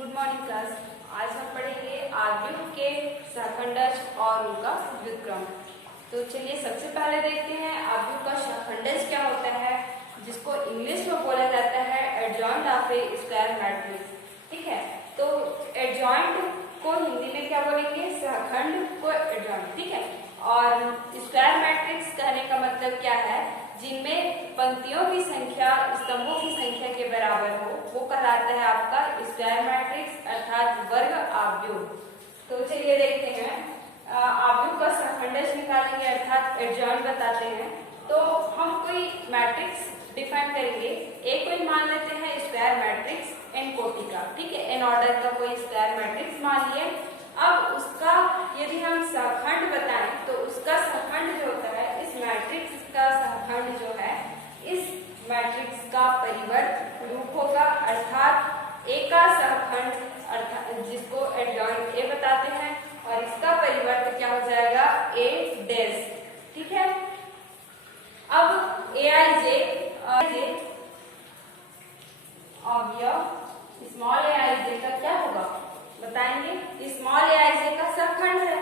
Good morning class. आज हम पढ़ेंगे आव्यूह के सहखंडज और उनका व्युत्क्रम। तो चलिए सबसे पहले देखते हैं आव्यूह का सहखंडज क्या होता है, जिसको इंग्लिश में बोला जाता है adjoint of A square matrix. ठीक है, तो एडजॉइंट को हिंदी में क्या बोलेंगे, सहखंड को एडजॉइंट। ठीक है, और स्क्वायर मैट्रिक्स कहने का मतलब क्या है, जिनमें पंक्तियों की संख्या स्तंभों की संख्या के बराबर हो, वो कहलाता है आपका स्क्वायर मैट्रिक्स अर्थात वर्ग आव्यूह। तो चलिए देखते हैं आव्यूह का सहखंडज निकालेंगे अर्थात एडजॉइंट बताते हैं। तो हम कोई मैट्रिक्स डिफाइन करेंगे, एक कोई मान लेते हैं स्क्वायर मैट्रिक्स एन कोटि का। ठीक है, एन ऑर्डर का कोई स्क्वायर मैट्रिक्स मान लिए। अब उसका यदि हम सहखंड बताएं तो उसका सहखंड जो होता है, इस मैट्रिक्स का सहखंड जो है इस मैट्रिक्स का परिवर्त रूप होगा अर्थात ए का सहखंड अर्थात जिसको एडजॉइंट ए बताते हैं, और इसका परिवर्त क्या हो जाएगा, ए डैश। ठीक है, अब ए आई जे अवयव स्मॉल ए आई जे का क्या होगा बताएंगे, स्मॉल ए आई जे का सहखंड है,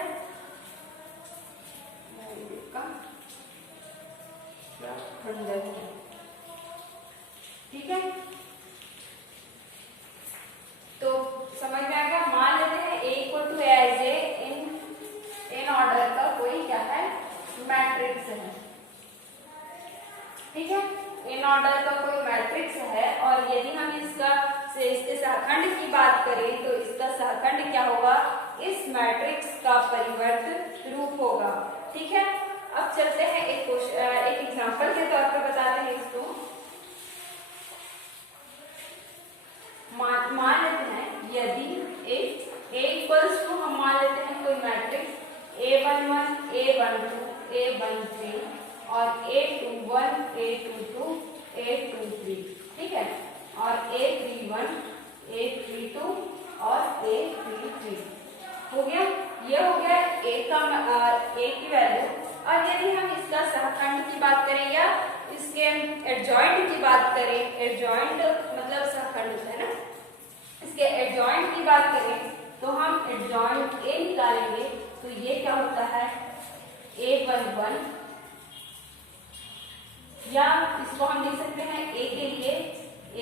ठीक है। तो समझ में आएगा, मान लेते हैं A equal to A I J n order का कोई क्या है, मैट्रिक्स है। ठीक है, इन ऑर्डर का कोई मैट्रिक्स है, और यदि हम इसके सहखंड की बात करें तो इसका सहखंड क्या होगा, इस मैट्रिक्स का परिवर्त रूप होगा। ठीक है, अब चलते हैं एक एग्जांपल के तौर पर बताते हैं इसको। मान लेते हैं यदि ए इक्वल्स टू हम मान लेते हैं कोई मैट्रिक्स A11 A12 A13 और A21 A22 A23। ठीक है, और A31 A32 और A33 हो गया। ये हो गया ए की वैल्यू। और यदि हम इसका सहखंड की बात करें या इसके एडजॉइंट की बात करें, एडजॉइंट मतलब सहखंड है ना, इसके एडजॉइंट की बात करें तो हम एडजॉइंट ए निकालेंगे। तो ये क्या होता है, A11, या इसको हम लिख सकते हैं ए के लिए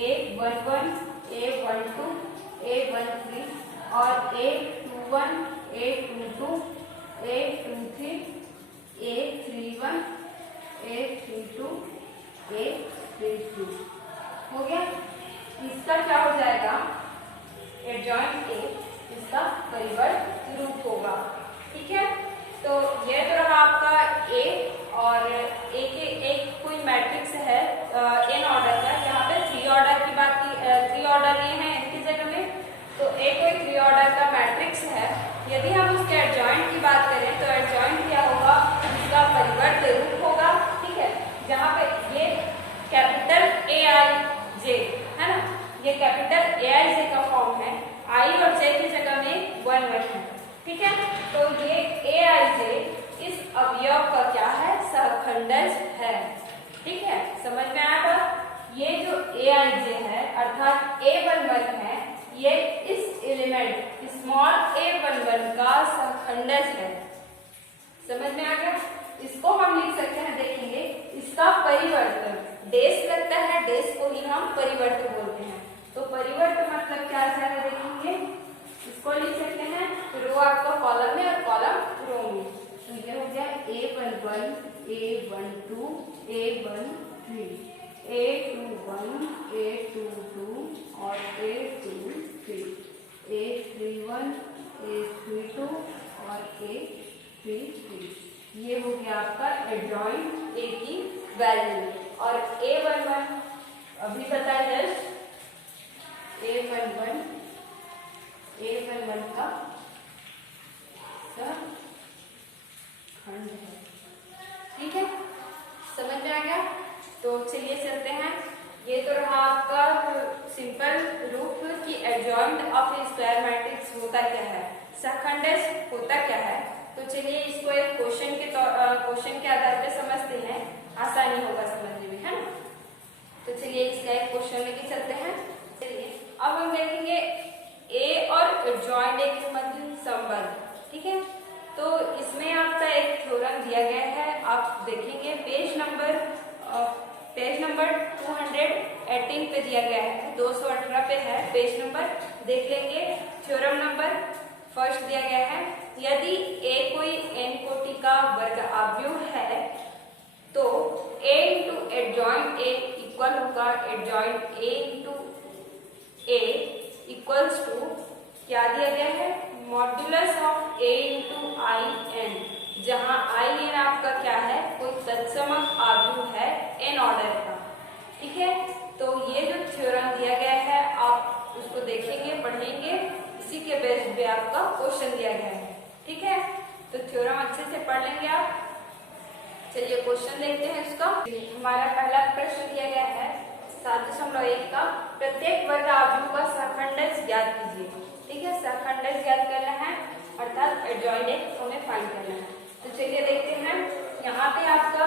A11 A12 A13 और A21 A22 A23 A31 A32 A32 हो गया। इसका क्या हो जाएगा, एडजॉइंट ए, इसका परिवर्त रूप होगा। ठीक है, तो ये तो रहा आपका ए, और ए के एक कोई मैट्रिक्स है एन ऑर्डर का, यहाँ पे 3 ऑर्डर की बात की, 3 ऑर्डर ये है इनकी जगह में, तो ए कोई 3 ऑर्डर का मैट्रिक्स है। यदि हम उसके एडजॉइंट की बात करें तो एडजॉइंट क्या होगा, इसका परिवर्त रूप होगा। ठीक है, जहाँ पे ये कैपिटल ए आई जे है ना, ये कैपिटल ए आई जे का फॉर्म है, आई और जे की जगह में 1 है। ठीक है, तो ये ए आई जे इस अवयव का क्या है, सहखंडज है। ठीक है, समझ में आया। ये जो ए आई जे है अर्थात A11 है, ये इस एलिमेंट स्मॉल A11 का सहखंडज है। समझ में आ गया, इसको हम लिख सकते हैं, देखेंगे इसका परिवर्तन, डेश लगता है, डेश को ही हम परिवर्त बोलते हैं। तो परिवर्त मतलब क्या है देखेंगे, इसको लिख सकते हैं रो आपका कॉलम में और कॉलम रो में। तो ये हो गया A11 A12 A13 A21 A22 और A23 A31 A32 और A33। ये हो गया आपका एडजॉइंट ए की वैल्यू। और A11 अभी बताया जस्ट, A11 का सहखंड है। ठीक है, समझ में आ गया। तो चलिए चलते हैं, ये तो रहा आपका सिंपल रूप कि adjoint of A square matrix होता क्या है, सहखंडज होता क्या है। तो चलिए इसको एक क्वेश्चन के आधार पे समझते हैं, आसानी होगा समझने में, है ना। तो चलिए इसका एक क्वेश्चन लेके चलते हैं। चलिए अब हम देखेंगे ए ठीक है। तो इसमें आपका एक थ्योरम दिया गया है, आप देखेंगे पेज नंबर 218 पे दिया गया है, 218 पे है पेज नंबर, देख लेंगे। थ्योरम नंबर फर्स्ट दिया गया है, यदि ए कोई n कोटि का वर्ग आव्यूह है तो a into adjoint a equal होगा adjoint a into a equals to क्या दिया गया है, modulus of a into I n, जहाँ आई एन आपका क्या है, कोई तत्समक आव्यूह है n ऑर्डर का। ठीक है, तो ये जो थ्योरम दिया गया है आप उसको देखेंगे, पढ़ेंगे, इसी के बेस पे आपका क्वेश्चन दिया गया है। ठीक है, तो थ्योरम अच्छे से पढ़ लेंगे आप। चलिए क्वेश्चन देखते हैं इसका। हमारा पहला प्रश्न दिया गया है 7.1 का, प्रत्येक वर्ग आव्यूह का सहखंडज ज्ञात कीजिए। ठीक है, सहखंडज ज्ञात करना है अर्थात एडजॉइंट एक्स हमें फाइंड करना है। तो चलिए देखते हैं, यहाँ पे आपका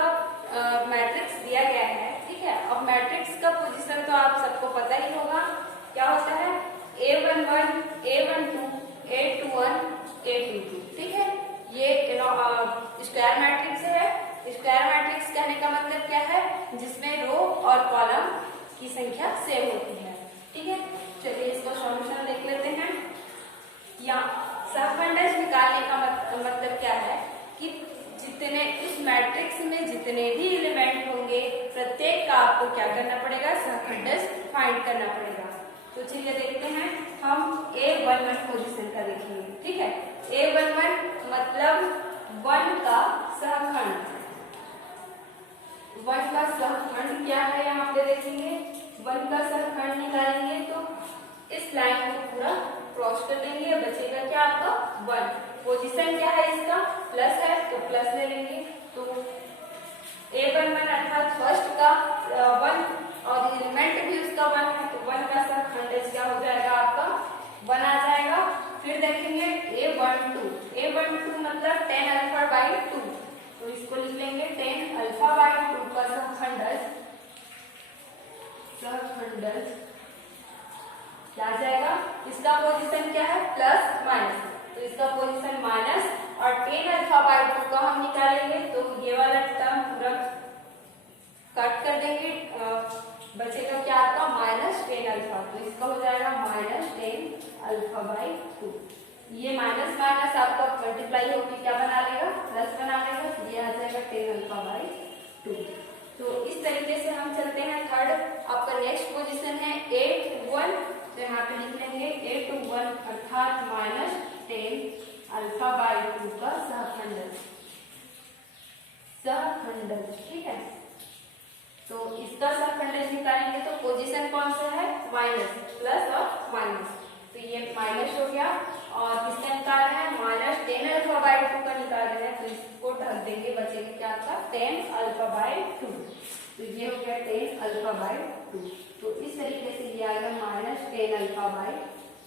मैट्रिक्स दिया गया है। ठीक है, अब मैट्रिक्स का पोजीशन तो आप सबको पता ही होगा, क्या होता है A11, A12, A21, A22। ठीक है, ये स्क्वायर मैट्रिक्स है। स्क्वायर मैट्रिक्स कहने का मतलब क्या है, जिसमें रो और कॉलम की संख्या सेम होती है। ठीक है, चलिए इसका सॉल्यूशन देख लेते हैं। यहाँ सहखंडज निकालने का मतलब क्या है कि जितने इस मैट्रिक्स में जितने भी एलिमेंट होंगे प्रत्येक का आपको क्या करना पड़ेगा, सहखंडज फाइंड करना पड़ेगा। तो चलिए देखते हैं, हम A11 पोजीशन का देखेंगे। ठीक है, A11 मतलब 1 का सहखंड, 1 का सहखंड क्या है यहाँ पे देखेंगे, 1 का सहखंड निकालेंगे तो इस लाइन को पूरा क्रॉस कर देंगे, बचेगा क्या आपका 1। पोजीशन क्या है इसका, प्लस है तो प्लस ले लेंगे। तो A11 अर्थात फर्स्ट का 1 और एलिमेंट भी उसका 1 है, तो 1 का सहखंड क्या हो जाएगा आपका 1 आ जाएगा। फिर देखेंगे A12 मतलब 10 अल्फा बाई 2, तो इसको लिख लेंगे 10 अल्फा बाई 2 का सहखंड क्या आ जाएगा, इसका पोजीशन क्या है प्लस माइनस, तो इसका पोजीशन माइनस, और 10 अल्फा बाई 2 का हम निकालेंगे तो ये वाला टर्म पूरा कट कर देंगे, बचेगा क्या आपका -10 अल्फा, तो इसका हो जाएगा -10 अल्फा बाई 2। ये माइनस माइनस आपका मल्टीप्लाई होकर क्या बना लेगा, प्लस बना लेगा, तो ये आ जाएगा 10 अल्फा बाई 2। तो इस तरीके से हम चलते हैं थर्ड। आपका नेक्स्ट पोजीशन है A21, तो यहाँ पे लिख लेंगे A21 अर्थात -10 अल्फा बाई 2 का सहखंड। ठीक है, तो इसका सहखंड निकालेंगे तो पोजीशन कौन सा है, माइनस, प्लस और माइनस, तो ये माइनस हो गया, और किसका निकाल रहे हैं -10 अल्फा बाई 2 का निकाल रहे हैं, तो इसको ढक देंगे, बचेगा क्या आपका 10 अल्फा बाई 2, तो ये हो गया 10 अल्फा बाई 2। तो इस तरीके से ये आ गया -10 अल्फा बाई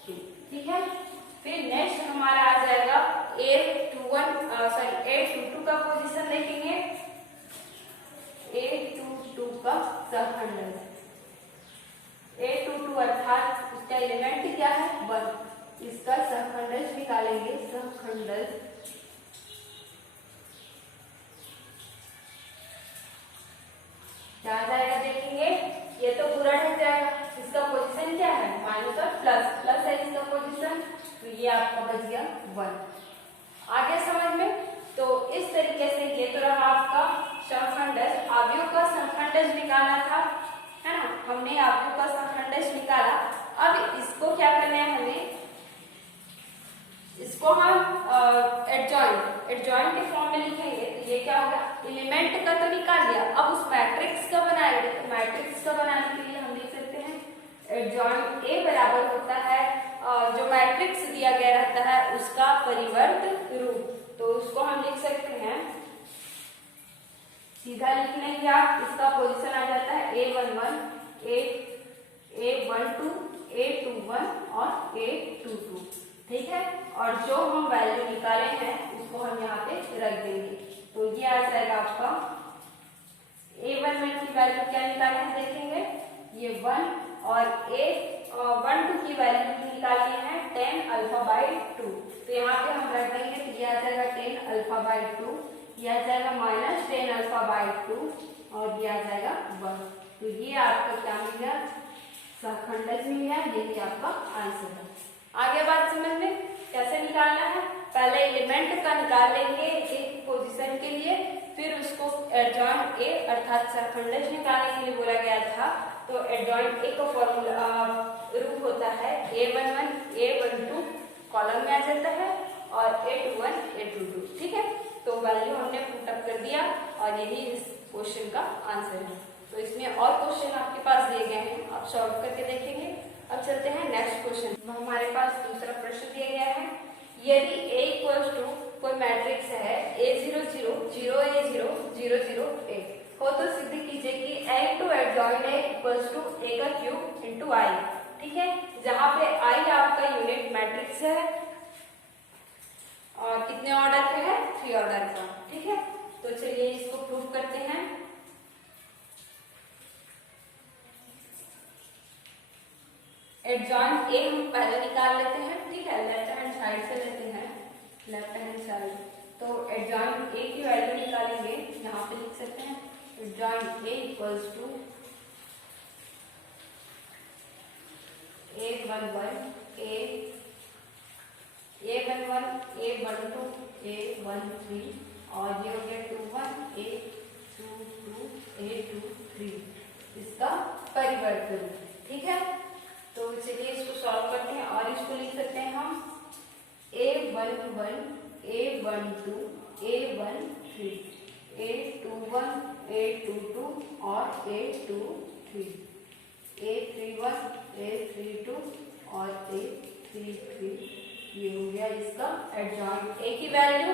2। ठीक है, फिर नेक्स्ट हमारा आ जाएगा A22 का पोजीशन देखेंगे, A22 का सहखंड, A22 अर्थात उसका एलिमेंट क्या है 1, इसका सहखंड निकालेंगे, सहखंड क्या आ जाएगा देखेंगे, ये तो पूरा ढक जाएगा, इसका पोजीशन क्या है माइनस और प्लस है इसका पोजीशन, तो ये आपका बच गया 1। आगे समझ में, तो इस तरीके से ये तो रहा आपका सहखंडज, आव्यूह का सहखंडज निकाला था, है ना, हमने आव्यूह का सहखंडज निकाला। अब इसको क्या करना है हमें, इसको हम एडजॉइंट के फॉर्म में लिखेंगे, तो ये क्या होगा, एलिमेंट का तो निकाल दिया, अब उस मैट्रिक्स का बनाएंगे, तो मैट्रिक्स का बनाने के लिए हम लिख सकते हैं एडजॉइंट A बराबर होता है जो मैट्रिक्स दिया गया रहता है उसका परिवर्त रूप, तो उसको हम लिख सकते हैं, सीधा लिख लेंगे आप, इसका पोजीशन आ जाता है A11, A12, A21 और A22। ठीक है, और जो हम वैल्यू निकाले हैं उसको हम यहाँ पे रख देंगे, तो ये आ जाएगा आपका A11 की वैल्यू क्या निकाले हैं देखेंगे, ये 1, और A12 की वैल्यू निकाली है 10 अल्फा बाई 2। तो यहाँ पे हम रख देंगे, तो ये आ जाएगा 10 अल्फा बाई 2, ये आ जाएगा माइनस 10 अल्फा बाई 2 और ये आ जाएगा 1। तो ये आपका क्या मिल गया, सहखंडज मिल गया, यही आपका आंसर है। आगे बात समझ में कैसे निकालना है, पहले एलिमेंट का निकाल लेंगे एक पोजीशन के लिए, फिर उसको एडजॉइंट ए अर्थात सहखंडज निकालने के लिए बोला गया था। तो एडजॉइंट ए का फॉर्मूला रूप होता है A11 A12 कॉलम में आ जाता है और A21 A22, ठीक है। तो वैल्यू हमने पुट अप कर दिया और यही इस क्वेश्चन का आंसर है। तो इसमें और क्वेश्चन आपके पास दिए गए हैं, आप सॉल्व करके देखेंगे। अब चलते हैं नेक्स्ट क्वेश्चन। हमारे पास दूसरा प्रश्न दिया गया है, यदि A इक्वल्स टू कोई मैट्रिक्स है A00 0A0 008 हो तो सिद्ध कीजिए कि A into adjoint A equals to A का क्यूब इंटू I, ठीक है। जहाँ पे I आपका यूनिट मैट्रिक्स है और कितने ऑर्डर का है, 3 ऑर्डर का, ठीक है। तो चलिए इसको प्रूव करते हैं। एडजॉइंट ए हम पहले निकाल लेते हैं, ठीक है, लेफ्ट हैंड साइड से लेते हैं, लेफ्ट हैंड साइड। तो एडजॉइंट ए की वैल्यू निकालेंगे, यहाँ पे लिख सकते हैं adjoint A equals to A11 A11 A12 A13 और ये हो गया 21 A22 A23 इसका परिवर्तन, ठीक है। तो चलिए इसको सॉल्व करते हैं और इसको लिख सकते हैं हम A11 A12 A13 A21 A22 और A23 A31 A32 और A33, ये हो गया इसका एडजॉइंट ए की वैल्यू।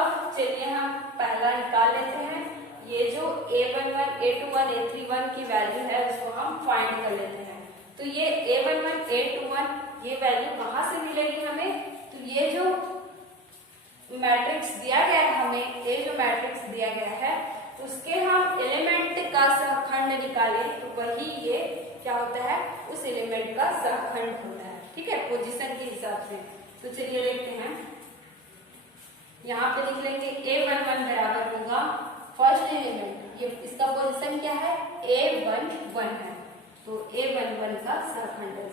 अब चलिए हम पहला निकाल लेते हैं, ये जो A11 A21 A31 की वैल्यू है उसको हम फाइंड कर लेते हैं। तो ये A11 A21 ये वैल्यू कहाँ से मिलेगी हमें, तो ये जो मैट्रिक्स दिया गया है हमें, ये जो मैट्रिक्स दिया गया है उसके हम एलिमेंट का सहखंड निकालें तो वही ये क्या होता है, उस एलिमेंट का सहखंड होता है, ठीक है, पोजीशन के हिसाब से। तो चलिए देखते हैं, यहाँ पे लिख लेंगे A11 बराबर होगा फर्स्ट एलिमेंट, ये इसका पोजीशन क्या है, A11 है, तो A11 का सहखंड है,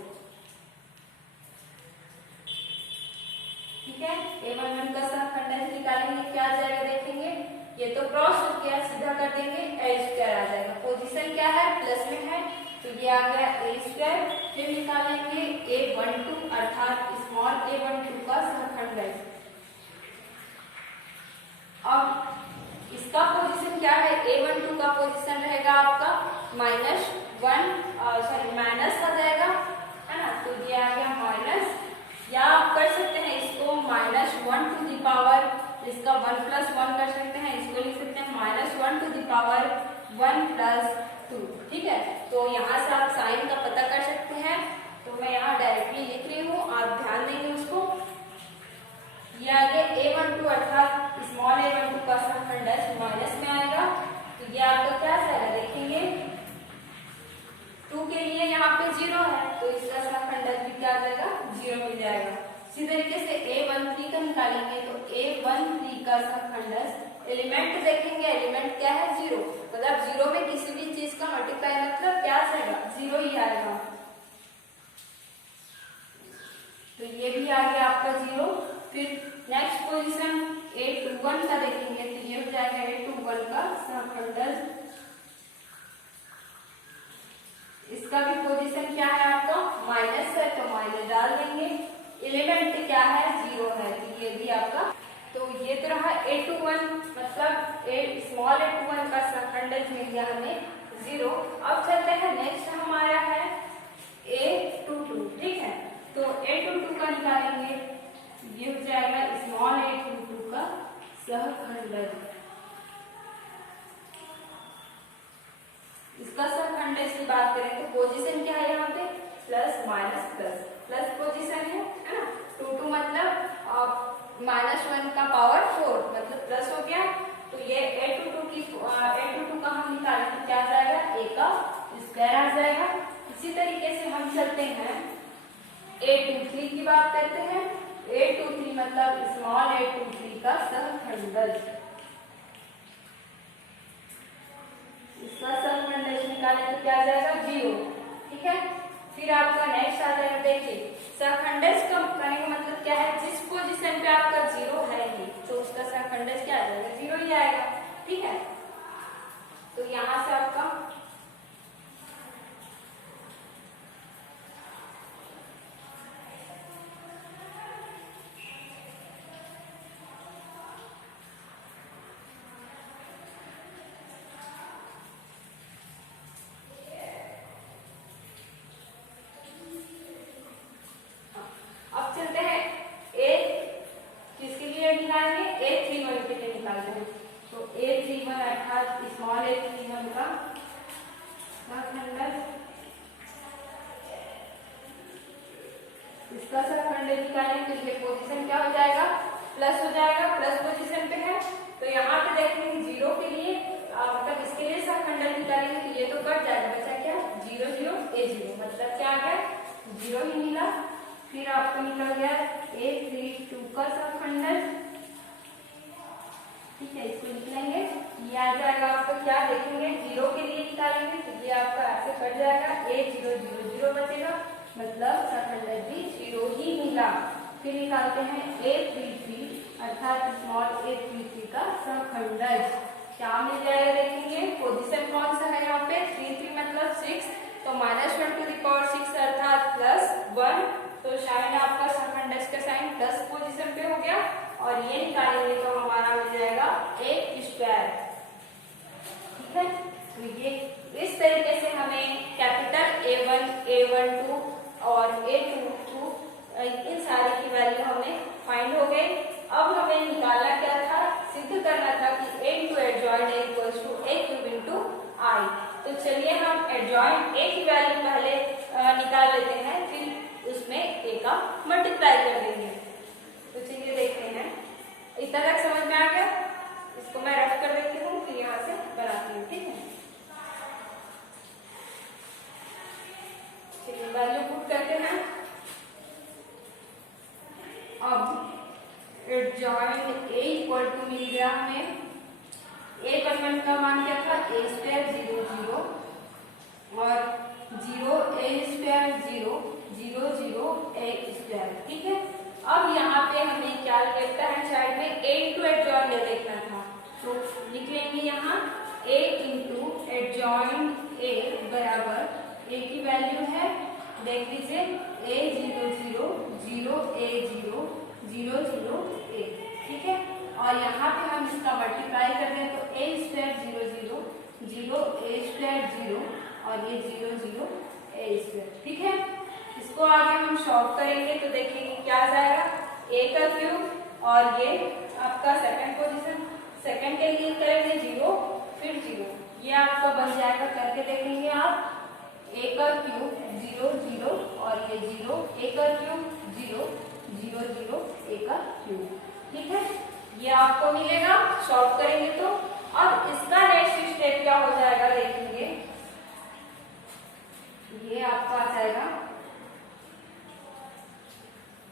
ठीक है। A11 का सहखंड निकालेंगे, क्या आ जाएगा देखेंगे, ये तो क्रॉस हो गया, सीधा कर देंगे A स्क्वायर आ जाएगा, पोजीशन क्या है, प्लस में है, तो ये आ गया A स्क्वायर। फिर निकालेंगे A12 अर्थात स्मॉल A12 का सहखंड है। अब इसका पोजीशन क्या है, A12 का पोजीशन रहेगा आपका माइनस आ जाएगा, है ना, तो ये आ गया माइनस, या आप कर सकते हैं इसको -1 टू द पावर, इसका 1 + 1 कर सकते हैं, इसको लिख सकते हैं -1 टू द पावर 1 + 2, ठीक है। तो यहाँ से आप साइन का पता कर सकते हैं, तो मैं यहाँ डायरेक्टली लिख रही हूँ, आप ध्यान देंगे उसको। ये आगे A12 अर्थात स्मॉल A12 का सहखंड माइनस में आएगा, तो ये आपका क्या आएगा देखेंगे, 2 के लिए यहाँ पे 0 है, तो इसका सहखंड भी क्या आ जाएगा, 0 मिल जाएगा। इसी तरीके से A13 का निकालेंगे, तो A13 का सहखंड एलिमेंट देखेंगे, एलिमेंट क्या है, 0, मतलब 0 में किसी भी चीज का मल्टीप्लाई मतलब क्या आएगा, 0 ही आएगा, तो ये भी आ गया आपका 0। फिर नेक्स्ट पोजीशन A21 का देखेंगे, तो ये हो जाएगा A21 का सहखंड, इसका भी पोजीशन क्या है आपका माइनस है, तो माइनस डाल देंगे, एलिमेंट क्या है, 0 है, तो ये भी आपका, तो ये तो रहा A21 मतलब स्मॉल A21 का सहखंड मिल गया हमें 0। अब चलते हैं नेक्स्ट हमारा है A22, ठीक है, तो A22 का निकालेंगे, ये हो जाएगा स्मॉल A22 का सहखंड, इसका सहखंड की बात करें तो पोजीशन क्या है यहाँ पे, प्लस माइनस प्लस पोजीशन है ना, 22 मतलब -1 का पावर 4 मतलब प्लस हो गया, तो ये A22 का हम निकालें तो क्या आ जाएगा, A का स्क्वायर आ जाएगा। इसी तरीके से हम चलते हैं A23 की बात करते हैं, मतलब स्मॉल a23 का सहखंडज। इसका सहखंडज निकालें तो क्या आ जाएगा 0। ठीक है, फिर आपका नेक्स्ट आ जाएगा, देखिए सहखंडज करने का मतलब क्या है, जिस पोजीशन पे आपका 0 है ही तो उसका सहखंडज क्या आ जाएगा 0 ही आएगा। ठीक है, तो यहां से आपका स्मॉल a31 का सहखंडज, इसका सहखंडज निकालें तो ये पोजीशन क्या हो जाएगा प्लस हो जाएगा, प्लस पोजीशन पे है तो यहाँ पे देखेंगे 0 के लिए मतलब इसके लिए सहखंडज निकालेंगे तो ये तो कट जाएगा, बचा क्या 0 0 a0 मतलब क्या आ गया 0 ही मिला। फिर आपको निकल गया a32 का सहखंडज। ठीक है, इसको निकलेंगे ये आ जाएगा आपको क्या देखेंगे 0 के लिए निकालेंगे तो ये आपका ऐसे कट जाएगा a0 0 0 बचेगा मतलब सहखंडज भी 0 ही मिला। फिर निकालते हैं a33 अर्थात स्मॉल a33 का सहखंडज, क्या मिल जाएगा देखेंगे पोजीशन कौन सा है यहाँ पे 33 मतलब 6 तो -1⁻6 अर्थात +1 तो साइन आपका सहखंडज का साइन प्लस पोजीशन पे हो गया और ये निकालेंगे तो हमारा मिल जाएगा a²। ठीक है, तो ये इस तरीके से हमें कैपिटल A1 A12 और A22 इन सारी की वैल्यू हमें फाइंड हो गई। अब हमें निकालना क्या था, सिद्ध करना था कि A into adjoint A equals to A cube into I। तो चलिए हम एडजॉइंट A की वैल्यू पहले निकाल लेते हैं, फिर उसमें A का मल्टीप्लाई कर देंगे। तो चलिए देखते हैं, इतना तक समझ में आ गया, इसको मैं रफ कर देती हूँ फिर यहाँ से बनाती हूँ। ठीक है, चलिए वैल्यू पुट करते हैं। अब एडजॉइंट A इक्वल टू मिल गया हमें A11 का मान क्या था A² 0 0 और 0 A² 0 0 0 A²। ठीक है, अब यहाँ पे हमें क्या लेता है साइड में A इंटू एडजॉइंट ले देखना था तो लिखेंगे यहाँ A इंटू एडजॉइंट A बराबर A की वैल्यू है देख लीजिए A0 0 0 A0 0 0 A। ठीक है, और यहाँ पे हम इसका मल्टीप्लाई कर दें तो A² 0 0 0 A² 0 और ये 0 0 A²। ठीक है, इसको आगे हम सॉल्व करेंगे तो देखेंगे क्या आ जाएगा A का क्यूब और ये आपका सेकंड पोजीशन, सेकंड के लिए करेंगे 0 फिर 0, ये आपका बन जाएगा, करके देखेंगे आप A का क्यूब 0 0 और ये 0 A का क्यूब 0 0 0 A का क्यूब। ठीक है, ये आपको मिलेगा सॉल्व करेंगे तो। अब इसका नेक्स्ट स्टेप क्या हो जाएगा देखेंगे, ये आपका आ जाएगा,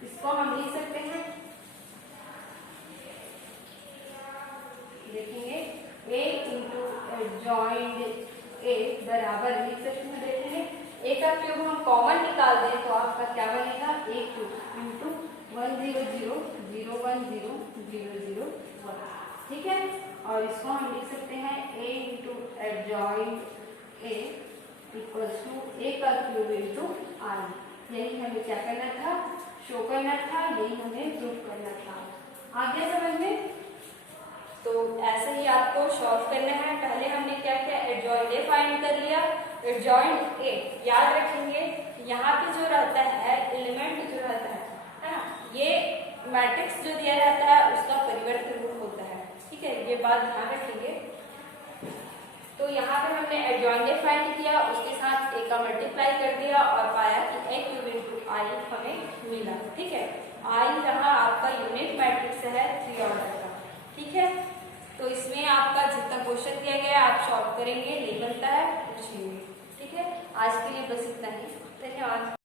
इसको हम लिख सकते हैं देखेंगे A इंटू एडजॉइंट A बराबर लिख सकते हैं देखेंगे A का क्यूब हम कॉमन निकाल दें तो आपका क्या बनेगा A क्यूब इंटू 1 0 0 0 1 0 0 0 1। ठीक है, और इसको हम लिख सकते हैं A into adjoint A equals to A का क्यूब इंटू I। यही हमें क्या करना था, शो करना था, यही हमें प्रूव करना था। आगे समझ में, तो ऐसे ही आपको सॉल्व करना है। पहले हमने क्या किया, एडजॉइंट A फाइंड कर लिया। एडजॉइंट A याद रखेंगे यहाँ पे जो रहता है एलिमेंट जो रहता है ना, ये मैट्रिक्स जो दिया जाता है उसका परिवर्तन रूप होता है। ठीक है, ये बात ध्यान रखेंगे। तो यहाँ पे हमने एडजॉइंट A फाइंड किया, उसके साथ A का मल्टीप्लाई कर दिया और पाया कि A क्यूब इंटू I हमें मिला। ठीक है, I यहाँ आपका यूनिट मैट्रिक्स है 3 ऑर्डर का। ठीक है, तो इसमें आपका जितना क्वेश्चन दिया गया आप सॉल्व करेंगे, नहीं बनता है कुछ नहीं। ठीक है, आज के लिए बस इतना ही, धन्यवाद।